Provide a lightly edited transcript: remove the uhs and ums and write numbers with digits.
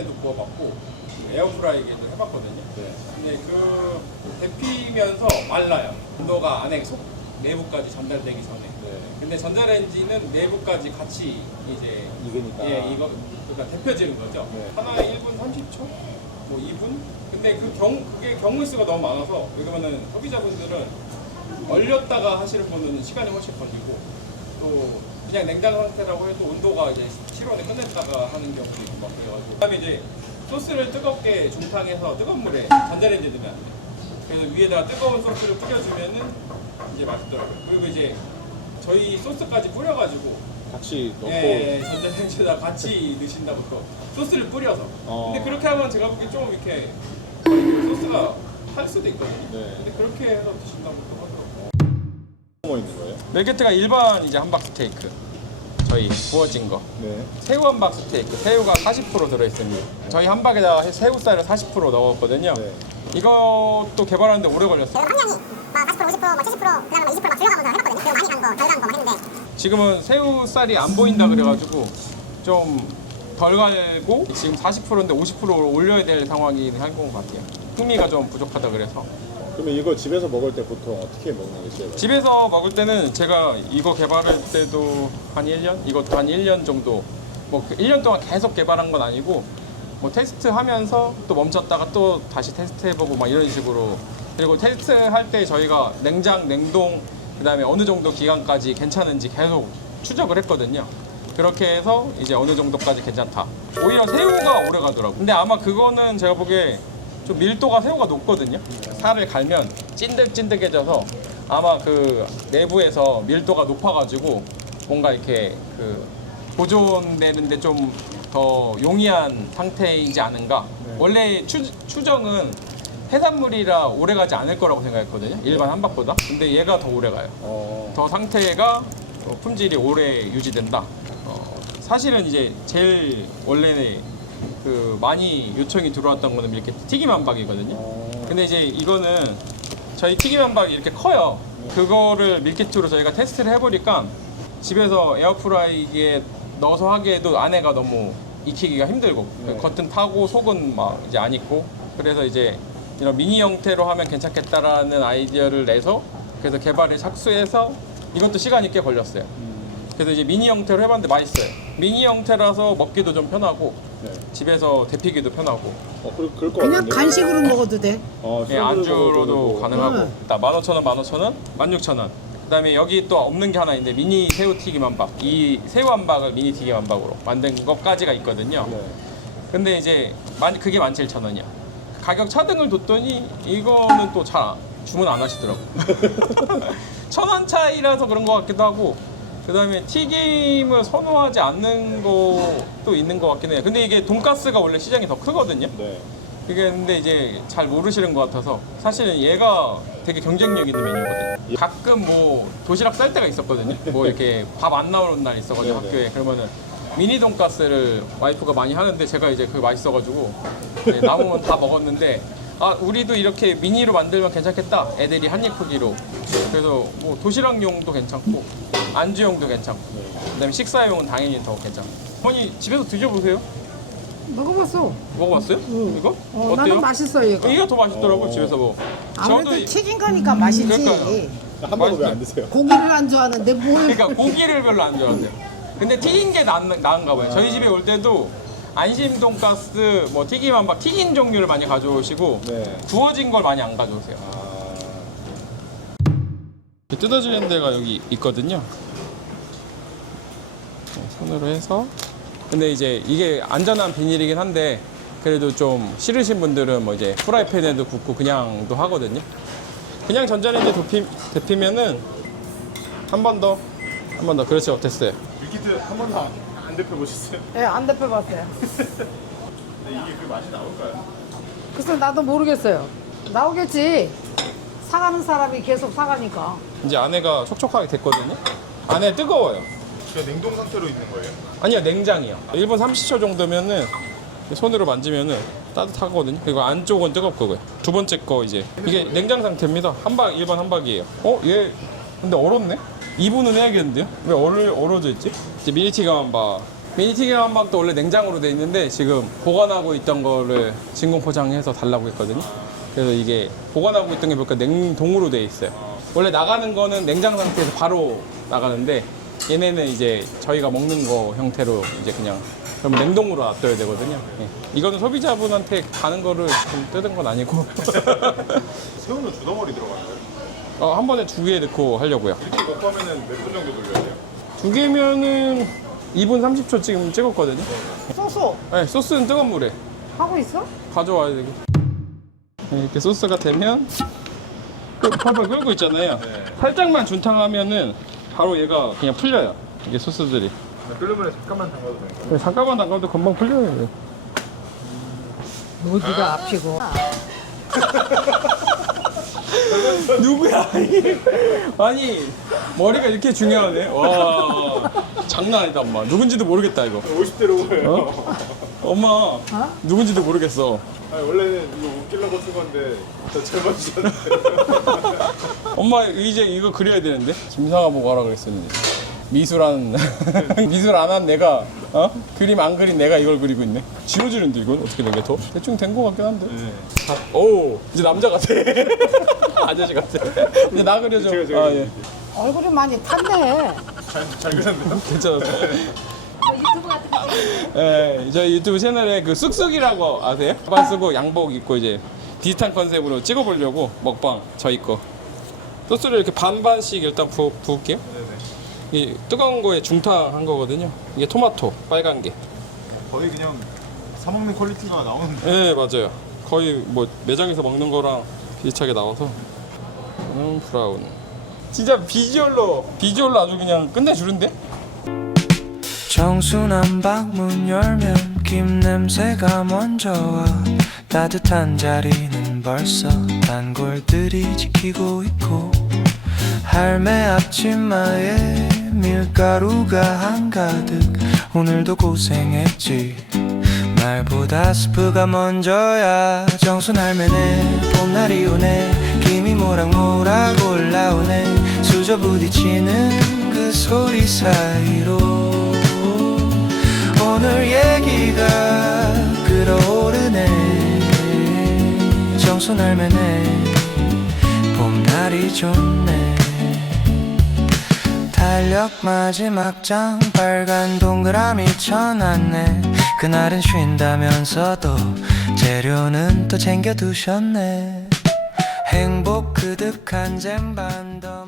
오븐에도 구워봤고 에어프라이기에도 해봤거든요. 네. 근데 그 데피면서 말라요. 온도가 안에 속 내부까지 전달되기 전에. 네. 근데 전자레인지는 내부까지 같이 이제 익으니까. 예, 이거 그러니까 데펴지는 거죠. 네. 하나에 1분 30초, 뭐 2분. 근데 그게 경우 수가 너무 많아서 그러면은 소비자분들은 얼렸다가 하시는 분은 시간이 훨씬 걸리고 또 그냥 냉장 상태라고 해도 온도가 이제 실온에 끝냈다가 하는 경우도 있고 막 그래가지고 그다음에 이제 소스를 뜨겁게 중탕해서 뜨거운 물에 전자레인지에 넣으면 안 돼요. 그래서 위에다가 뜨거운 소스를 뿌려주면은 이제 맛있더라고요. 그리고 이제 저희 소스까지 뿌려가지고 같이 넣고. 예, 전자레인지에다 같이 넣으신다고 또 소스를 뿌려서. 근데 그렇게 하면 제가 보기엔 좀 이렇게 소스가 탈 수도 있거든요. 네. 근데 그렇게 해서 드신다고 또 하더라고요. 뭐 있는 거예요? 밀키트가 일반 이제 함박 스테이크. 저희 구워진 거. 네. 새우 함박 스테이크. 새우가 40% 들어있습니다. 저희 함박에다가 새우살을 40% 넣었거든요. 네. 이것도 개발하는데 오래 걸렸어요. 함량이 40%, 50%, 70%, 그다음에 20%막 들어가면서 해봤거든요. 그리고 많이 간 거, 덜 간 거 막 했는데 지금은 새우살이 안 보인다 그래가지고 좀 덜 갈고 지금 40%인데 50% 올려야 될 상황이 한 것 같아요. 흥미가 좀 부족하다 그래서. 그러면 이거 집에서 먹을 때 보통 어떻게 먹는 게 제일 맛있어요? 집에서 먹을 때는 제가 이거 개발할 때도 한 1년? 이것도 한 1년 정도 뭐 1년 동안 계속 개발한 건 아니고 뭐 테스트하면서 또 멈췄다가 또 다시 테스트해보고 막 이런 식으로. 그리고 테스트할 때 저희가 냉장, 냉동 그다음에 어느 정도 기간까지 괜찮은지 계속 추적을 했거든요. 그렇게 해서 이제 어느 정도까지 괜찮다. 오히려 새우가 오래 가더라고요. 근데 아마 그거는 제가 보기에 좀 밀도가 새우가 높거든요. 살을 갈면 찐득찐득해져서 아마 그 내부에서 밀도가 높아가지고 뭔가 이렇게 그 보존되는데 좀 더 용이한 상태이지 않은가. 네. 원래 추정은 해산물이라 오래 가지 않을 거라고 생각했거든요. 일반 함박보다. 근데 얘가 더 오래 가요. 더 상태가 품질이 오래 유지된다. 사실은 이제 제일 원래는 그 많이 요청이 들어왔던 거는 이렇게 튀김 함박이거든요. 근데 이제 이거는 저희 튀김 함박이 이렇게 커요. 그거를 밀키트로 저희가 테스트를 해보니까 집에서 에어프라이기에 넣어서 하기에도 안에가 너무 익히기가 힘들고 네. 겉은 타고 속은 막 이제 안 익고 그래서 이제 이런 미니 형태로 하면 괜찮겠다라는 아이디어를 내서 그래서 개발에 착수해서 이것도 시간이 꽤 걸렸어요. 그래서 이제 미니 형태로 해봤는데 맛있어요. 미니 형태라서 먹기도 좀 편하고 네. 집에서 데피기도 편하고 그럴 것 그냥 같은데. 간식으로 먹어도 돼. 예, 안주로도 먹어도 가능하고 응. 일단 15,000원, 15,000원, 16,000원. 그다음에 여기 또 없는 게 하나 있는데 미니 새우 튀김 함박. 이 새우 함박을 미니 튀김 함박으로 만든 것까지가 있거든요. 네. 근데 이제 그게 17,000원이야. 가격 차등을 뒀더니 이거는 또 잘 주문 안 하시더라고. 1,000원 차이라서 그런 것 같기도 하고 그다음에 튀김을 선호하지 않는 것도 있는 것 같긴 해요. 근데 이게 돈가스가 원래 시장이 더 크거든요. 네. 이게 근데 이제 잘 모르시는 것 같아서 사실은 얘가 되게 경쟁력 있는 메뉴거든요. 가끔 뭐 도시락 쌀 때가 있었거든요. 뭐 이렇게 밥 안 나오는 날 있어가지고 네네. 학교에 그러면은 미니 돈가스를 와이프가 많이 하는데 제가 이제 그게 맛있어가지고 네, 남으면 다 먹었는데 아 우리도 이렇게 미니로 만들면 괜찮겠다. 애들이 한 입 크기로. 그래서 뭐 도시락용도 괜찮고 안주용도 괜찮고 그다음에 식사용은 당연히 더 괜찮고. 어머니 집에서 드셔보세요. 먹어봤어. 먹어봤어요? 이거? 어때요? 나는 맛있어 얘가. 이게 더 맛있더라고요 집에서 뭐. 아무래도 저도 튀긴 거니까 맛있지. 그러니까요. 함박을 왜 안 드세요? 고기를 안 좋아하는데 뭘? 그러니까 고기를 별로 안 좋아하세요. 근데 튀긴 게 나은가 봐요. 저희 집에 올 때도 안심 돈가스, 뭐 튀김 함박, 튀긴 종류를 많이 가져오시고 네. 구워진 걸 많이 안 가져오세요. 뜯어지는 데가 여기 있거든요. 손으로 해서. 근데 이제 이게 안전한 비닐이긴 한데 그래도 좀 싫으신 분들은 뭐 이제 프라이팬에도 굽고 그냥도 하거든요. 그냥 전자레인지 데피면은 한 번 더. 그렇지 어땠어요? 밀키트 한 번도 안 데펴 보셨어요? 네, 안 데펴봤어요. 근데 이게 그 맛이 나올까요? 글쎄 나도 모르겠어요. 나오겠지. 사가는 사람이 계속 사가니까. 이제 안에가 촉촉하게 됐거든요. 안에 뜨거워요. 그냥 냉동 상태로 있는 거예요? 아니요, 냉장이요. 1분 30초 정도면은 손으로 만지면은 따뜻하거든요. 그리고 안쪽은 뜨겁고요. 두 번째 거 이제 이게 냉장 상태입니다. 함박 일반 함박이에요. 얘 근데 얼었네? 2분은 해야겠는데요? 왜 얼어져 있지? 이제 미니튀김 함박. 미니 튀김 함박도 원래 냉장으로 돼 있는데 지금 보관하고 있던 거를 진공 포장해서 달라고 했거든요. 그래서 이게 보관하고 있던 게 보니까 냉동으로 돼 있어요. 원래 나가는 거는 냉장 상태에서 바로 나가는데 얘네는 이제 저희가 먹는 거 형태로 이제 그냥 그럼 냉동으로 놔둬야 되거든요. 예. 이거는 소비자분한테 가는 거를 좀 뜯은 건 아니고 새우는 두 덩어리 들어가나요? 한 번에 2개 넣고 하려고요. 이렇게 먹고 하면은 몇 분 정도 돌려야 돼요? 2개면은 2분 30초 지금 찍었거든요. 소스 네, 소스는 뜨거운 물에 하고 있어? 가져와야 되고. 네, 이렇게 소스가 되면 팔팔 끓고 있잖아요. 네. 살짝만 준탕하면은 바로 얘가 그냥 풀려요. 이게 소스들이. 끓는 물에 잠깐만 담가도 되는 거예요? 네, 잠깐만 담가도 금방 풀려요. 어디가 앞이고. 누구야? 아니 머리가 이렇게 중요하네. 와 장난 아니다 엄마. 누군지도 모르겠다 이거. 50대로 보여요. 엄마 누군지도 모르겠어. 아니, 원래는 이거 웃기려고 쓴 건데 저 잘못 주셨는데. 엄마 이제 이거 그려야 되는데 김상아 보고 하라 그랬었는데 미술한 미술 안 한 내가 그림 안 그린 내가 이걸 그리고 있네. 지워지는데 이건 어떻게 된 게 더? 대충 된 거 같긴 한데. 네. 오 이제 남자 같아. 아저씨 같아. 이제 나 그려줘. 제가 아 예. 얼굴이 많이 탔네. 잘 그렸네요. 괜찮았어. 예, 저희 유튜브 채널에 그 쑥쑥이라고 아세요? 가방 쓰고 양복 입고 이제 비슷한 컨셉으로 찍어보려고 먹방 저희 거 소스를 이렇게 반반씩 일단 부을게요. 네네. 이 뜨거운 거에 중탕한 거거든요. 이게 토마토 빨간 게. 거의 그냥 사 먹는 퀄리티가 나오는데. 네 맞아요. 거의 뭐 매장에서 먹는 거랑 비슷하게 나와서 브라운. 진짜 비주얼로 아주 그냥 끝내주는데? 정순한 방문 열면 김 냄새가 먼저 와. 따뜻한 자리는 벌써 단골들이 지키고 있고 할매 앞치마에 밀가루가 한가득. 오늘도 고생했지. 말보다 스프가 먼저야. 정순 할매네 봄날이 오네. 김이 모락모락 올라오네. 수저 부딪히는 그 소리 사이로 오늘 얘기가 끌어오르네. 정순 할매네 봄날이 좋네. 달력 마지막 장 빨간 동그라미 쳐놨네. 그날은 쉰다면서도 재료는 또 챙겨두셨네. 행복 그득한 잼반 더